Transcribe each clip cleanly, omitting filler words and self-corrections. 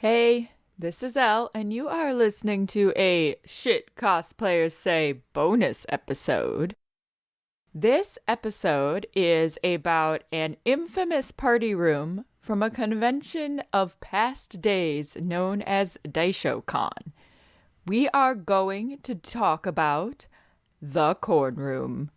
Hey, this is Elle, and you are listening to a Shit Cosplayers Say bonus episode. This episode is about an infamous party room from a convention of past days known as DaishoCon. We are going to talk about the Corn Room.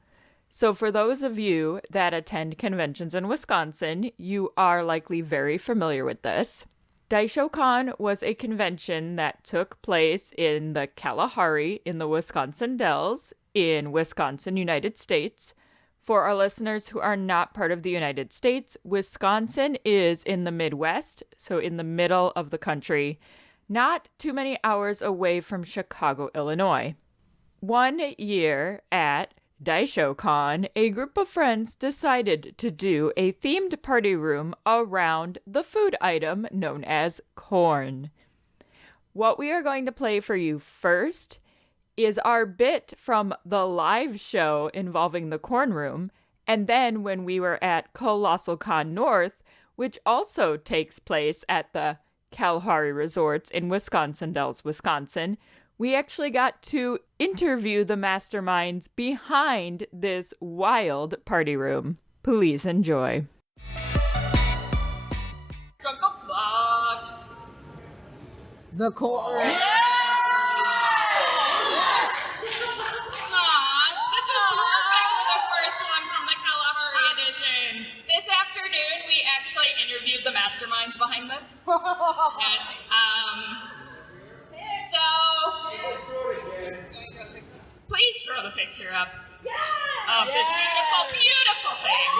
So for those of you that attend conventions in Wisconsin, you are likely very familiar with this. DaishoCon was a convention that took place in the Kalahari in the Wisconsin Dells in Wisconsin, United States. For our listeners who are not part of the United States, Wisconsin is in the Midwest, so in the middle of the country, not too many hours away from Chicago, Illinois. One year at DaishoCon, a group of friends decided to do a themed party room around the food item known as corn. What we are going to play for you first is our bit from the live show involving the corn room, and then when we were at Colossal Con North, which also takes place at the Kalahari Resorts in Wisconsin Dells, Wisconsin, we actually got to interview the masterminds behind this wild party room. Please enjoy. The corn. This is perfect for the first one from the Kalahari edition. This afternoon, we actually interviewed the masterminds behind this. Yes. Please throw the picture up. Of this beautiful thing.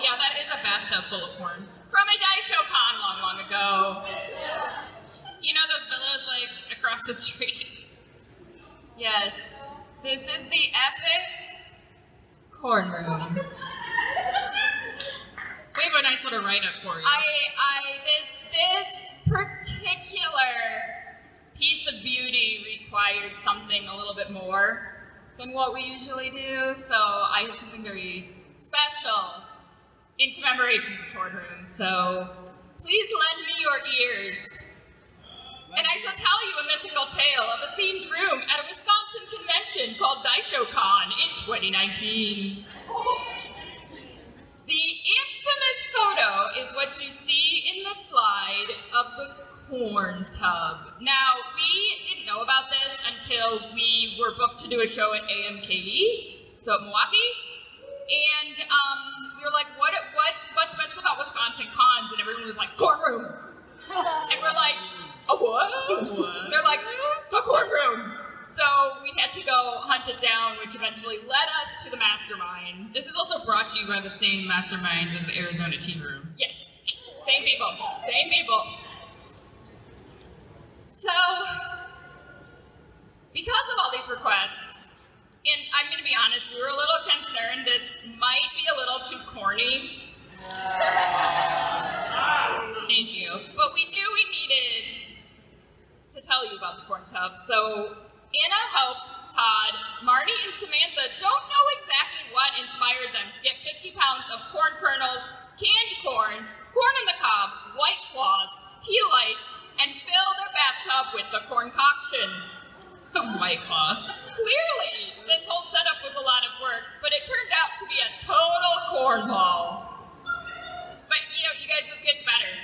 Yeah, that is a bathtub full of corn. From a DaishoCon long ago. You know those villas like across the street? Yes. This is the epic corn room. We have a nice little write-up for you. This particular piece of beauty required something a little bit more than what we usually do, so I had something very special in commemoration of the corn room. So please lend me your ears, and I shall tell you a mythical tale of a themed room at a Wisconsin convention called DaishoCon in 2019. The infamous photo is what you see in the slide of the corn tub. Now, we didn't know about this until we were booked to do a show at AMKE, so at Milwaukee, and we were like, what's special about Wisconsin cons? And everyone was like, corn room. And we're like, a what? And they're like, the corn room. So we had to go hunt it down, which eventually led us to the masterminds. This is also brought to you by the same masterminds as the Arizona Tea Room. Yes, same people. So, because of all these requests, and I'm going to be honest, we were a little concerned this might be a little too corny. Thank you. But we knew we needed to tell you about the corn tub. So, Anna, Hope, Todd, Marnie, and Samantha don't know exactly what inspired them to get 50 pounds of corn kernels, canned corn on the cob, White Claws, tea lights, and fill their bathtub with the concoction. White Claw. Clearly, this whole setup was a lot of work, but it turned out to be a total cornball. But, you guys, this gets better.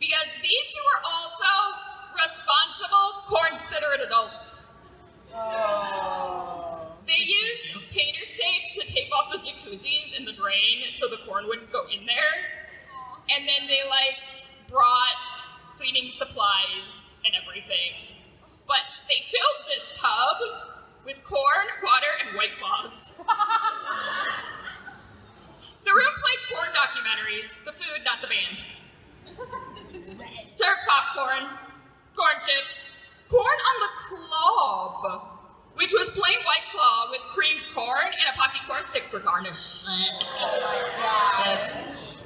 Because these two were also responsible, corn-siderate adults. Oh. They used painter's tape to tape off the jacuzzis in the drain so the corn wouldn't go in there. And then they, brought cleaning supplies and everything. But they filled this tub with corn, water, and White Claws. The room played corn documentaries, the food, not the band. Served popcorn, corn chips, corn on the cob, which was plain White Claw with creamed corn and a pocky corn stick for garnish. Yes.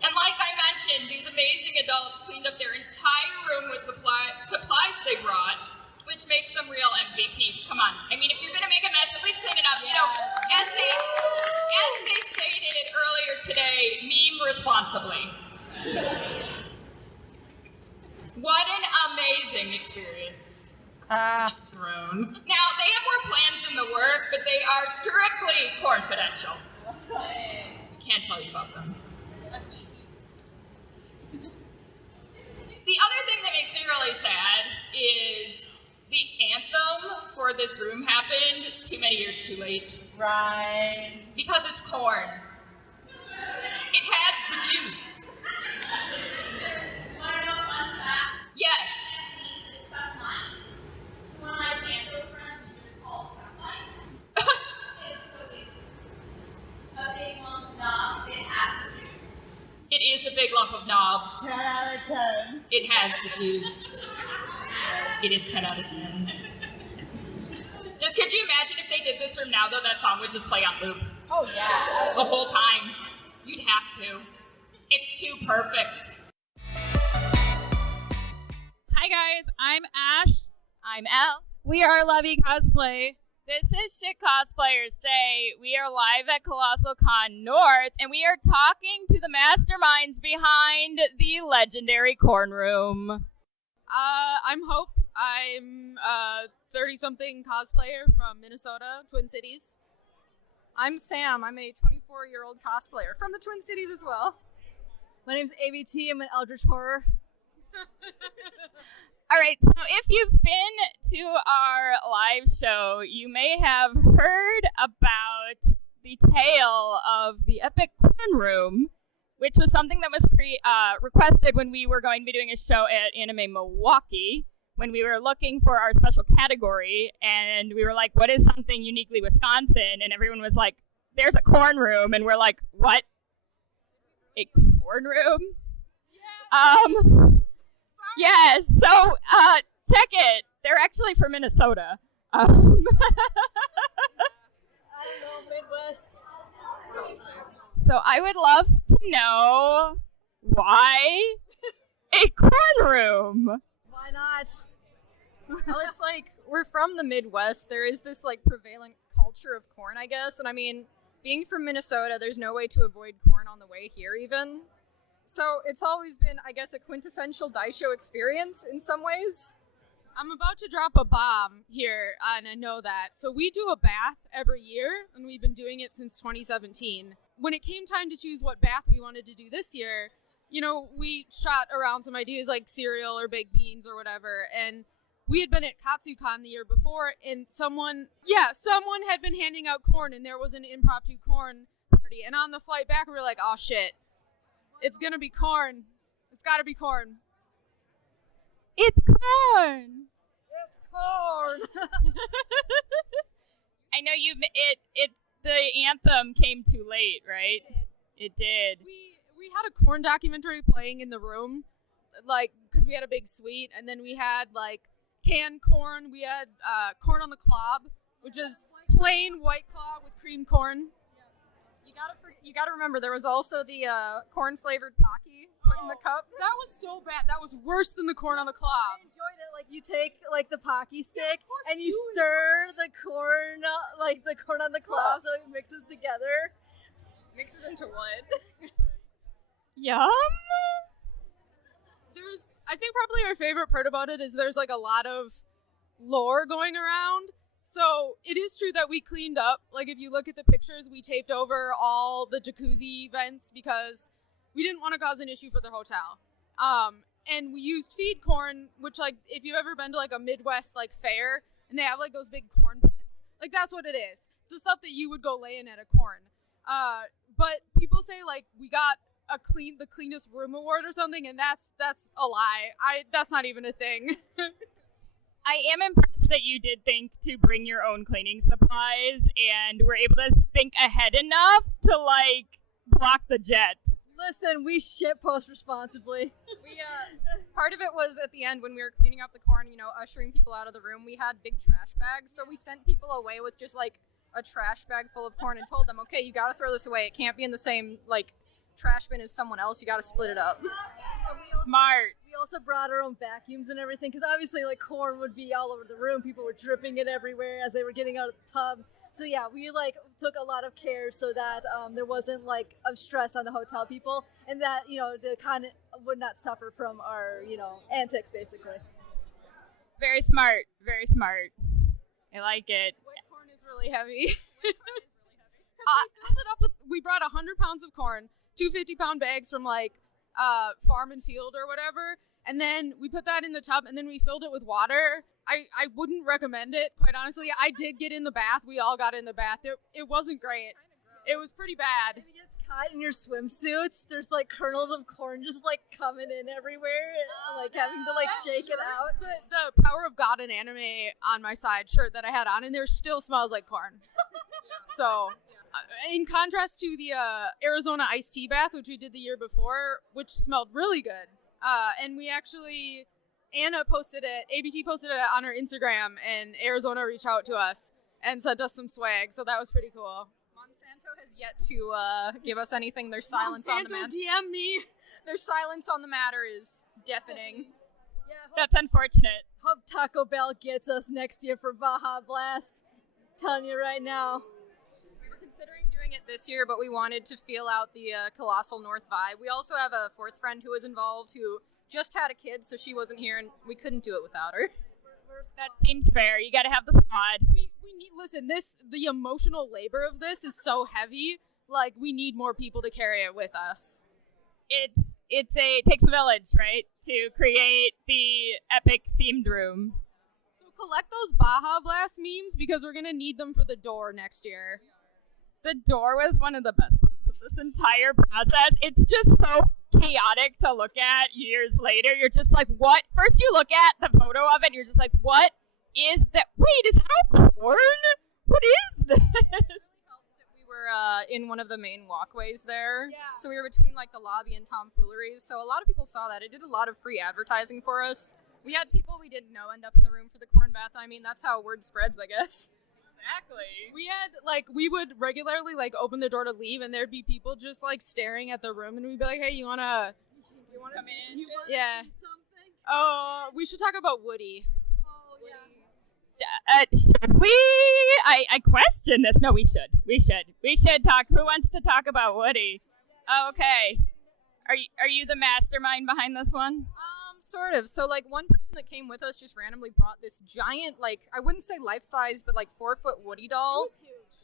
And like I mentioned, these amazing adults cleaned up their entire room with supplies they brought, which makes them real MVPs. Come on. I mean, if you're going to make a mess, at least clean it up. As they stated earlier today, meme responsibly. What an amazing experience. Grown. Now, they have more plans in the work, but they are strictly confidential. Can't tell you about them. The other thing that makes me really sad is the anthem for this room happened too many years too late. Right. Because it's corn. It has the juice. Yes. It is a big lump of knobs. 10 out of 10. It has the juice. It is 10 out of 10. Just could you imagine if they did this from now, though, that song would just play on loop Oh, yeah. the whole time? You'd have to. It's too perfect. Hi guys, I'm Ash. I'm Elle. We are Levy Cosplay. This is Shit Cosplayers Say. We are live at Colossal Con North, and we are talking to the masterminds behind the legendary Corn Room. I'm Hope. I'm a 30-something cosplayer from Minnesota, Twin Cities. I'm Sam. I'm a 24-year-old cosplayer from the Twin Cities as well. My name's ABT. I'm an Eldritch Horror. All right, so if you've been to our live show, you may have heard about the tale of the Epic Corn Room, which was something that was requested when we were going to be doing a show at Anime Milwaukee, when we were looking for our special category, and we were like, what is something uniquely Wisconsin? And everyone was like, there's a corn room, and we're like, what? A corn room? Yes, so check it. They're actually from Minnesota. I don't know, Midwest. So I would love to know why a corn room. Why not? Well, it's like, we're from the Midwest. There is this, like, prevalent culture of corn, I guess. And I mean, being from Minnesota, there's no way to avoid corn on the way here, even. So it's always been, I guess, a quintessential Daisho experience in some ways. I'm about to drop a bomb here, and I know that. So we do a bath every year, and we've been doing it since 2017. When it came time to choose what bath we wanted to do this year, you know, we shot around some ideas like cereal or baked beans or whatever, and we had been at KatsuCon the year before, and someone had been handing out corn, and there was an impromptu corn party, and on the flight back, we were like, oh shit, it's gonna be corn. It's gotta be corn. It's corn. It's corn! I know the anthem came too late, right? It did. We had a corn documentary playing in the room, like, because we had a big suite, and then we had, like, canned corn. We had corn on the cob, which is plain white claw with creamed corn. You gotta remember, there was also the corn-flavored Pocky put in the cup. That was so bad. That was worse than the corn on the cob. I enjoyed it. Like, you take, like, the Pocky stick, and you stir the corn, like, the corn on the cob so it mixes together. Mixes into what? Yum. I think probably our favorite part about it is there's, like, a lot of lore going around. So it is true that we cleaned up. Like, if you look at the pictures, we taped over all the jacuzzi vents because we didn't want to cause an issue for the hotel. And we used feed corn, which, like, if you've ever been to, like, a Midwest, like, fair, and they have, like, those big corn pits, like, that's what it is. It's the stuff that you would go lay in at a corn. But people say, like, we got the cleanest room award or something, and that's a lie. That's not even a thing. I am impressed that you did think to bring your own cleaning supplies and were able to think ahead enough to, like, block the jets. Listen, we shitpost responsibly. Part of it was at the end when we were cleaning up the corn, you know, ushering people out of the room. We had big trash bags, so we sent people away with just, like, a trash bag full of corn and told them, okay, you gotta throw this away. It can't be in the same, like, trash bin as someone else. You gotta split it up. Smart. We also brought our own vacuums and everything, because obviously, like, corn would be all over the room. People were dripping it everywhere as they were getting out of the tub. So yeah, we like took a lot of care so that there wasn't like a stress on the hotel people, and that the con would not suffer from our antics basically. Very smart. Very smart. I like it. White corn is really heavy. We filled it up with. We brought 100 pounds of corn, 2 50-pound bags from like farm and field or whatever, and then we put that in the tub, and then we filled it with water. I wouldn't recommend it, quite honestly. I did get in the bath. We all got in the bath. It wasn't great. It was pretty bad. If you get caught in your swimsuits, there's like kernels of corn just like coming in everywhere, and, having to shake it out. The Power of God and Anime on my side shirt that I had on, and there still smells like corn. So, in contrast to the Arizona iced tea bath, which we did the year before, which smelled really good, and we actually, Anna posted it, ABT posted it on her Instagram, and Arizona reached out to us and sent us some swag, so that was pretty cool. Monsanto has yet to give us anything. Their silence on the matter. DM me. Their silence on the matter is deafening. Yeah, That's unfortunate. hope Taco Bell gets us next year for Baja Blast. Telling you right now. We were considering doing it this year, but we wanted to feel out the Colossal North vibe. We also have a fourth friend who was involved who just had a kid, so she wasn't here, and we couldn't do it without her. That seems fair. You got to have the squad. We need, listen, the emotional labor of this is so heavy. Like, we need more people to carry it with us. It takes a village, right, to create the epic themed room. So collect those Baja Blast memes because we're gonna need them for the door next year. The door was one of the best parts of this entire process. It's just so chaotic to look at years later. You're just like, what? First you look at the photo of it and you're just like, what is that? Wait, is that corn? What is this? We were in one of the main walkways there. Yeah. So we were between the lobby and tomfooleries. So a lot of people saw that. It did a lot of free advertising for us. We had people we didn't know end up in the room for the corn bath. I mean, that's how word spreads, I guess. Exactly. We had, we would regularly, open the door to leave, and there'd be people just, staring at the room, and we'd be like, hey, you wanna Come in. yeah. Something? Oh, we should talk about Woody. Oh yeah. Should we? I question this. No, we should. We should talk. Who wants to talk about Woody? Oh, okay. Are you the mastermind behind this one? Sort of. So, one person that came with us just randomly brought this giant, I wouldn't say life-size, but 4-foot Woody doll.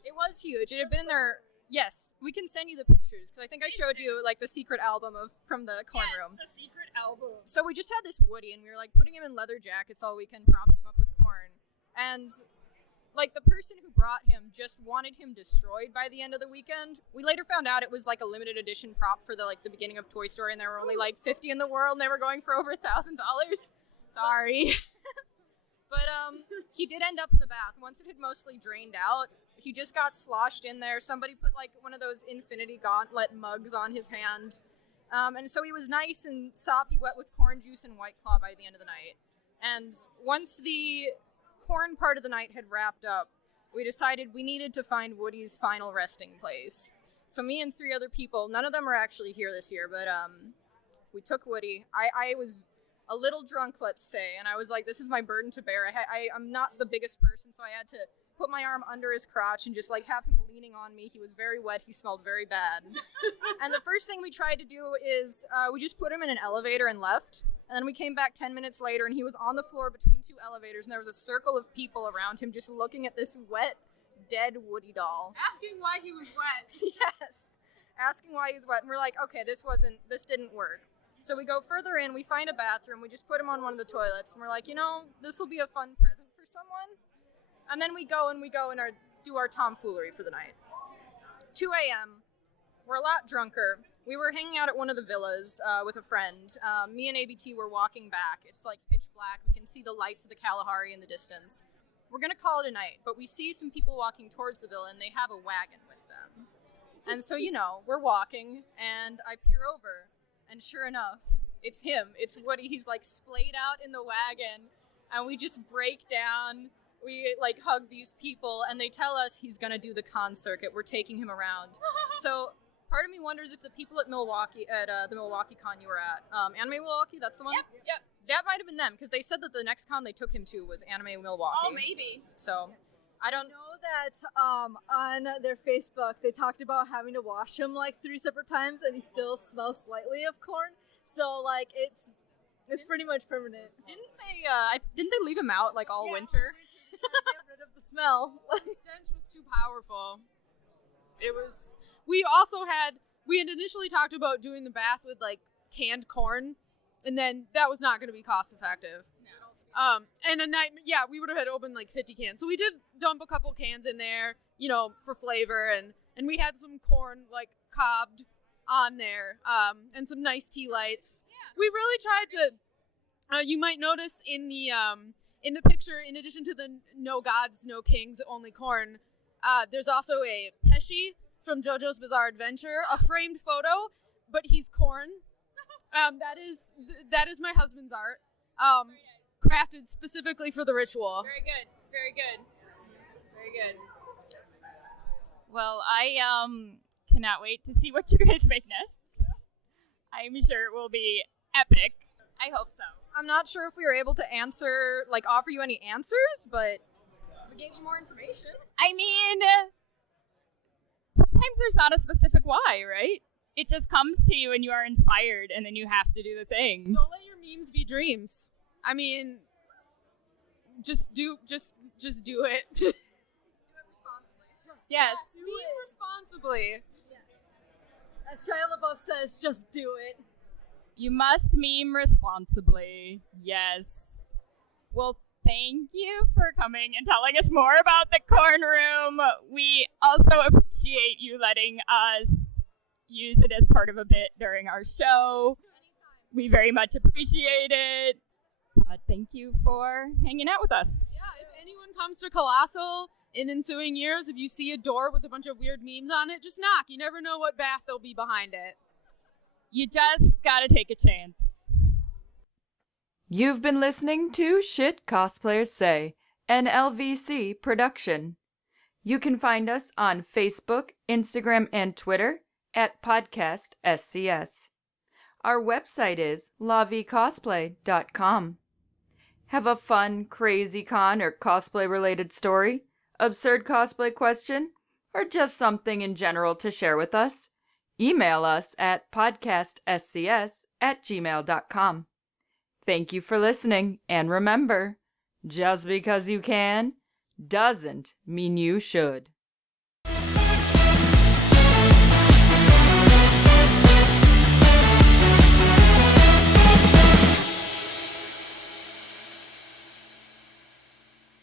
It was huge. It had been there. Yes, we can send you the pictures because I think I showed you the secret album from the corn room. The secret album. So we just had this Woody, and we were putting him in leather jackets all weekend, propping him up with corn. And the person who brought him just wanted him destroyed by the end of the weekend. We later found out it was a limited edition prop for the beginning of Toy Story, and there were only 50 in the world, and they were going for over $1,000. Sorry. But he did end up in the bath. Once it had mostly drained out, he just got sloshed in there. Somebody put one of those Infinity Gauntlet mugs on his hand. And so he was nice and soppy wet with corn juice and White Claw by the end of the night. And once the corn part of the night had wrapped up, we decided we needed to find Woody's final resting place. So me and 3 other people, none of them are actually here this year, but we took Woody. I was a little drunk, let's say, and I was like, this is my burden to bear. I'm not the biggest person, so I had to put my arm under his crotch and just have him leaning on me. He was very wet. He smelled very bad. And the first thing we tried to do is we just put him in an elevator and left. And then we came back 10 minutes later, and he was on the floor between 2 elevators, and there was a circle of people around him just looking at this wet, dead Woody doll. Asking why he was wet. Yes. Asking why he was wet. And we're like, okay, this didn't work. So we go further in, we find a bathroom, we just put him on one of the toilets, and we're like, this will be a fun present for someone. And then we go and do our tomfoolery for the night. 2 a.m. We're a lot drunker. We were hanging out at one of the villas with a friend. Me and ABT were walking back. It's pitch black. We can see the lights of the Kalahari in the distance. We're going to call it a night, but we see some people walking towards the villa, and they have a wagon with them. And so, we're walking, and I peer over, and sure enough, it's him. It's Woody. He's splayed out in the wagon, and we just break down. We hug these people, and they tell us he's gonna do the con circuit. We're taking him around. So part of me wonders if the people at Milwaukee, the Milwaukee con you were at, Anime Milwaukee, that's the one? Yep. That might have been them, because they said that the next con they took him to was Anime Milwaukee. Oh, maybe. So I don't know that on their Facebook they talked about having to wash him like 3 separate times, and he still smells slightly of corn. So like it's pretty much permanent. Didn't they leave him out like all winter? To get rid of the smell. The stench was too powerful. It was. We had initially talked about doing the bath with like canned corn, and then that was not going to be cost effective. And a night, we would have had to open like 50 cans. So we did dump a couple cans in there, for flavor, and we had some corn like cobbed on there, and some nice tea lights. Yeah. We really tried to. You might notice in the picture, in addition to the no gods, no kings, only corn, there's also a Pesci from JoJo's Bizarre Adventure, a framed photo, but he's corn. That is my husband's art. Crafted specifically for the ritual. Very good. Very good. Very good. Well, I cannot wait to see what you guys make next. I'm sure it will be epic. I hope so. I'm not sure if we were able to offer you any answers, but we gave you more information. I mean, sometimes there's not a specific why, right? It just comes to you and you are inspired, and then you have to do the thing. Don't let your memes be dreams. I mean, just do it. Do it responsibly. Yes. Meme responsibly. Yeah. As Shia LaBeouf says, just do it. You must meme responsibly. Yes. Well, thank you for coming and telling us more about the corn room. We also appreciate you letting us use it as part of a bit during our show. We very much appreciate it. Thank you for hanging out with us. Yeah, if anyone comes to Colossal in ensuing years, if you see a door with a bunch of weird memes on it, just knock. You never know what bath there'll be behind it. You just gotta take a chance. You've been listening to Shit Cosplayers Say, an LVC production. You can find us on Facebook, Instagram, and Twitter at Podcast SCS. Our website is lavicosplay.com. Have a fun, crazy con or cosplay-related story, absurd cosplay question, or just something in general to share with us? Email us at podcastscs@gmail.com. Thank you for listening, and remember, just because you can doesn't mean you should.